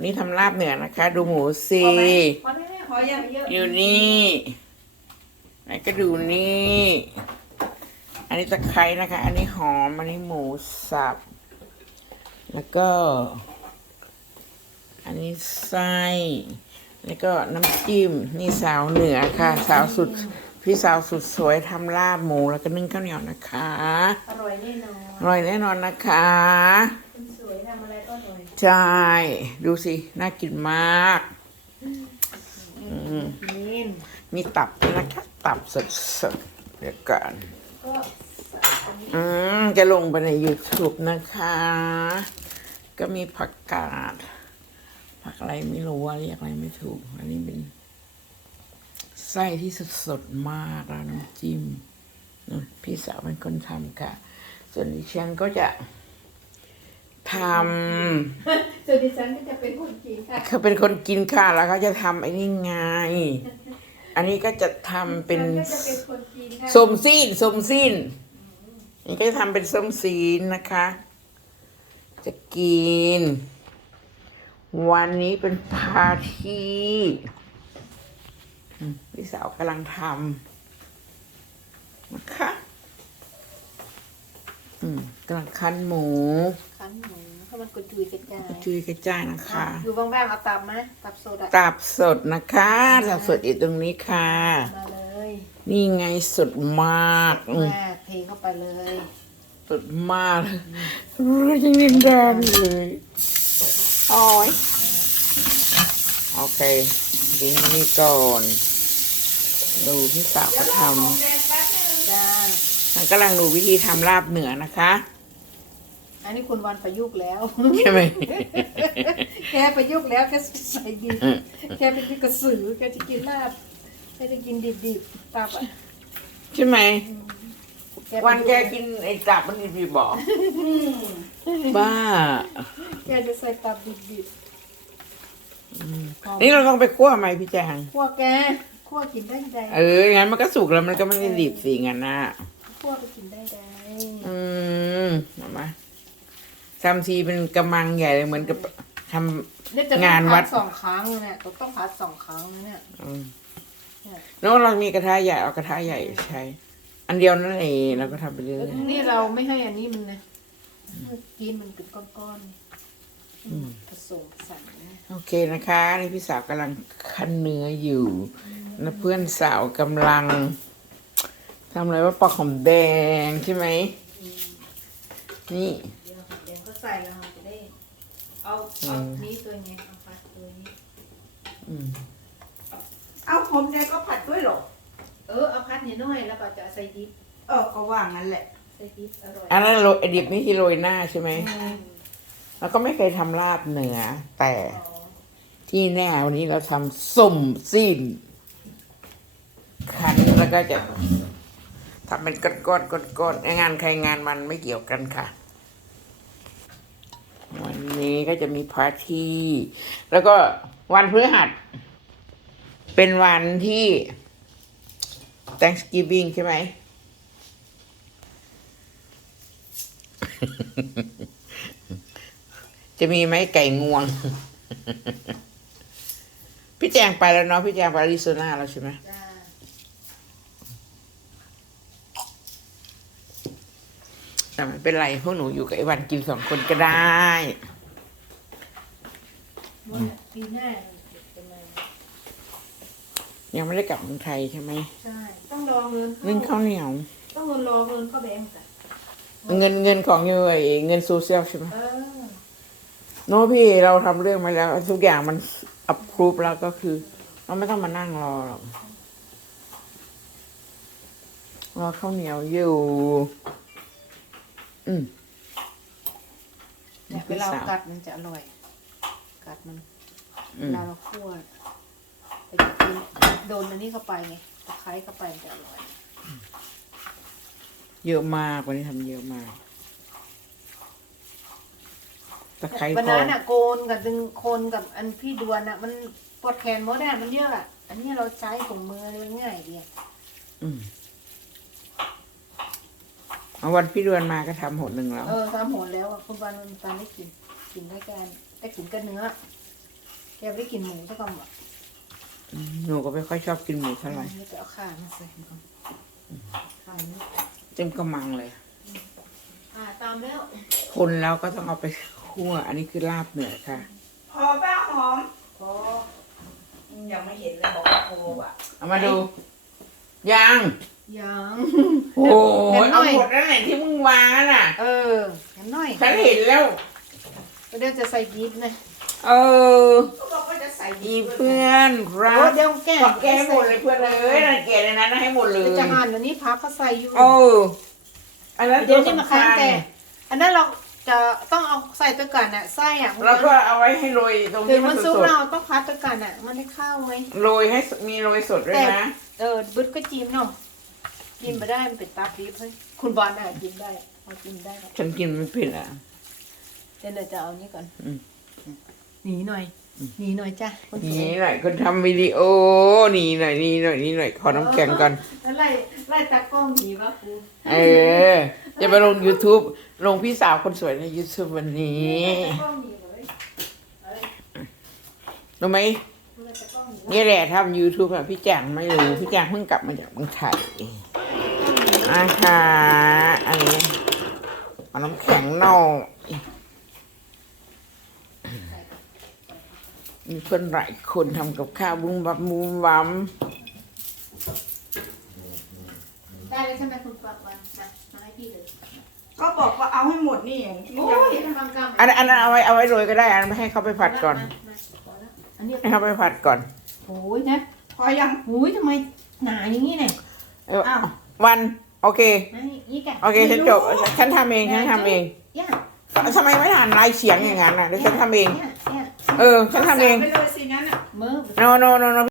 นี่ทำลาบเหนือนะคะ ดูหมูสิพอไหมพอไหมพอยังเยอะอยู่นี่ไหนก็ดูนี่ อันนี้ตะไคร้นะคะ อันนี้หอม อันนี้หมูสับ แล้วก็ อันนี้ไส้แล้วก็น้ำจิ้ม นี่สาวเหนือค่ะ สาวสุด พี่สาวสุดสวยทำลาบหมูแล้วก็นึ่งข้าวเหนียวนะคะ อร่อยแน่นอน อร่อยแน่นอนนะคะ ใช่ ดูสิ น่ากินมากอืมนี่มีตับด้วยนะคะ ตับสดๆเดี๋ยวก่อนก็ใส่อันนี้อืมจะลงไปใน YouTube นะคะ ก็มีผักกาด ผักอะไรไม่รู้ว่าเรียกอะไรไม่ถูก อันนี้เป็น ไส้ที่สดๆมากแล้วน้ำจิ้มนู่นพี่สาวเป็นคนทำค่ะ ส่วนดิฉันก็จะ ทำส่วนดิฉันก็จะเป็นคนกินค่ะเขาเป็นคนกินค่ะแล้วเขาจะทำไอ้นี่ไง อันนี้ก็จะทำเป็น ฉัก็จะเป็นคนกินค่ะส้มซีนส้มซีนนี่ก็จะทำเป็นส้มซีนนะคะ จะกิน วันนี้เป็นพาร์ตี้อืมพี่สาวกำลังทำนะคะ อืมกำลังคั้นหมู คั้นหมูให้ มันกระจุยกระจาย จุยกระจายนะคะ อยู่บ้างๆเอาตับไหมตับโซดาตับสดนะคะตับสดอีกตรงนี้ค่ะ มาเลยนี่ไงสดมากอืมแม่เทเข้าไปเลยสดมากรู้ยังดินแดนเลยโอ้ยโอเคดิ้งนี่ก่อน ดูพี่สาวก็ทจ้าำมันกำลังดูวิธีทำลาบเหนือนะคะ อันนี้คุณวันประยุกต์แล้ว ใช่ไหม แกประยุกต์แล้วแกใส่ดิบแกเป็นกระสือแกจะกินลาบแกจะกินดิบๆตับอะใช่ไหมประยุต์วันแกกินไอ้ตับมันดีพี่บอกบ้า แกจะใส่ตับดิบๆหอมนี่เราต้องไปคั่วไหมพี่แจงคั่วแกคั่วกินได้ใดเอองั้นมันก็สุกแล้วมันก็ไม่ได้ดิบสิงั้นนะคั่วไปกินได้ใดอืมเอามา ทำทีเป็นกำมังใหญ่เลยเหมือนกับทเนี่ยจะงานวัดต้องผัสองครั้งเนี่ยต้องผัดสองครั้งนะเนี่ยำอืมเนี่ยแล้วเรามีกระทะใหญ่เอากระทะใหญ่ใช้ อันเดียวนั่นเองเราก็ทำไปเรื่อยนี่เราไม่ให้อันนี้มันนะเมื่อกี้มันเป็นก้อนๆผสมสั่นนะโอเคนะคะนี่พี่สาวกำลังคั้นเนื้ออยู่นะเพื่อนสาวกำลังทำอะไรว่าปลาหอมแดงใช่ไหมนี่ ใส่แล้วเราจะได้ เอาเอานี้ตัวนี้เอาผัดตัวนี้ อืมเอาผมแดงก็ผัดด้วยเหรอ เออเอาพัดนิดหน่อยแล้วก็จะใส่ดิบเออ ก็ว่างั้นแหละ ใส่ดิบอร่อยอันนั้นโรยไอดิบนี่ที่โรยหน้าใช่ไหม แล้วก็ไม่เคยทำลาบเหนือ แต่อ๋อที่แน่วันนี้เราทำส้มซีนคั้นแล้วก็จะทำเป็นก้อนๆก้อนๆงานใครงานมันไม่เกี่ยวกันค่ะ วันนี้ก็จะมีพาร์ตี้ แล้วก็วันพฤหัส เป็นวันที่ Thanksgiving ใช่ไหม จะมีไหมไก่งวง พี่แจงไปแล้วเนาะพี่แจงไปอาริโซนาแล้วใช่ไหม แต่ไม่เป็นไรพวกหนูอยู่กับไอ้วันกินสองคนก็ได้วันปีหน้าจะมายังไม่ได้กลับเมืองไทยใช่ไหมใช่ต้องรอเงินนึ่งข้าวเหนียว ต้องเงินรอเงินเข้าแบงก์จ้ะเงินเงินของยูไอเงินโซเชียลใช่ไหมเออโน้พี่เราทำเรื่องมาแล้ว ทุกอย่างมันอัพครูปแล้วก็คือ เราไม่ต้องมานั่งรอหรอกรอข้าวเหนียวอยู่ อืม เนี่ยเวพี่ลาสาวกัดมันจะอร่อย กัดมันอืเวมลาเราคั่วไปกินโดนอันนี้เข้าไปไงตะไคร้เข้าไปมันจะอร่อย เยอะมากวันนี้ทำเยอะมากตะไคร้วันพอนั้นอะโกนกับดึงโคนกับอันพี่ดวนอะมันปวดแขนหมดอะมันเยอะอะอันนี้เราใช้ถุงมือเลยง่ายดีอะอืม เอาวันพี่ดวนมาก็ทำหดหนึ่งแล้ว เออทำหมดแล้วอะคุณวันวันตาได้กินกินได้กันได้กินกับเนื้อแกไม่ได้กินหมูสักคำอะหนูก็ไม่ค่อยชอบกินหมูเท่าไหร่ไม่ไปเอาข่ามาใส่ก่อนข่านี่เต็มกระมังเลย อ่าตามแล้วคนแล้วก็ต้องเอาไปคั่ว อันนี้คือลาบเหนือค่ะ พอป้าหอมพอยังไม่เห็นเลยบอกว่าโคอะเอามาดูยังยัง โอ้เห็ยนหน่เอาอยหมดแล้วไหนที่มึงวางนั่นน่ะ เออเห็นหน่อยฉันเห็นแล้ว เดี๋ยวจะใส่บีบนะเออก็บอกว่าจะใส่อีเพื่อนครัโอ้บเดี๋ยวแกขอแกให้หมดเลยเพื่อนเลยนั่นแกในนั้นให้หมดเลยเดี๋ยวจะหั่นอันนี้พักเขาใส่อยู่ เอออันนั้นเดี๋ยวนี้ตัวมาสำค้างคัญแกอันนั้นเราจะต้องเอาใส่ตัวก่อนน่ะไส้อะแล้วก็เอาไว้ให้โรยตรงถึที่งมัมันนสซุปดเราต้องพัดตัวก่อนน่ะ มันได้ข้าวไหมๆโรยให้มีโรยสดด้วยนะ เออบึดก็จิ้มเนาะ กินไม่ได้มันเป็นตาปี๊บเฮ้ยคุณบอลน่ะกินได้พอกินได้หรอกฉันกินไม่เป็นอะเดี๋ยวเราจะเอานี่ก่อนอืมหนีหน่อยหนีหน่อยจ้ะคนสวยนี่หน่อยคนทำวิดีโอนี่หน่อยนี่หน่อยนี่หน่อยขอน้ำแข็งก่อนแล้วไล่ไล่ตากล้องหนีวะครูเออจะไปลง YouTube ลงพี่สาวคนสวยใน YouTube วันนี้ตากล้องหนีเลยอะไรรู้ไหมไล่ตากล้องหนีนี่แหละทำ YouTube อะพี่แจงไม่รู้พี่แจงเพิ่งกลับมาจากเมืองไทย อาหารอันนี้เอาน้ำแข็งเน่อยมีเพื่อนหลายคนทำกับข้าวบุ้มบับมุมบัมได้เลยใช่ไหมคุณปากวันมามาให้พี่เลยก็บอกว่าเอาให้หมดนี่อย่างที่โอ้ยังยทำกรรมอันอันนั้นเอาไว้เอาไว้โรยก็ได้ อันไม่ให้เขาไปผัดก่อนมามาพอแล้วอันนี้ให้เขาไปผัดก่อนโอ้ยนะพอยังโอ้ยทำไมหนาอย่างนี้เนี่ยเอออ้าววัน โอเคไม่นี่แกโอเคฉันจบฉันทำเองฉันทำเองย่าทำไมไม่ทานลายเสียงอย่างนั้นอะเดี๋ยวฉันทำเองเนี่ยเนี่ยเออ ฉันทำเองใส่ไปเลยสิงั้นอะมือ no no no no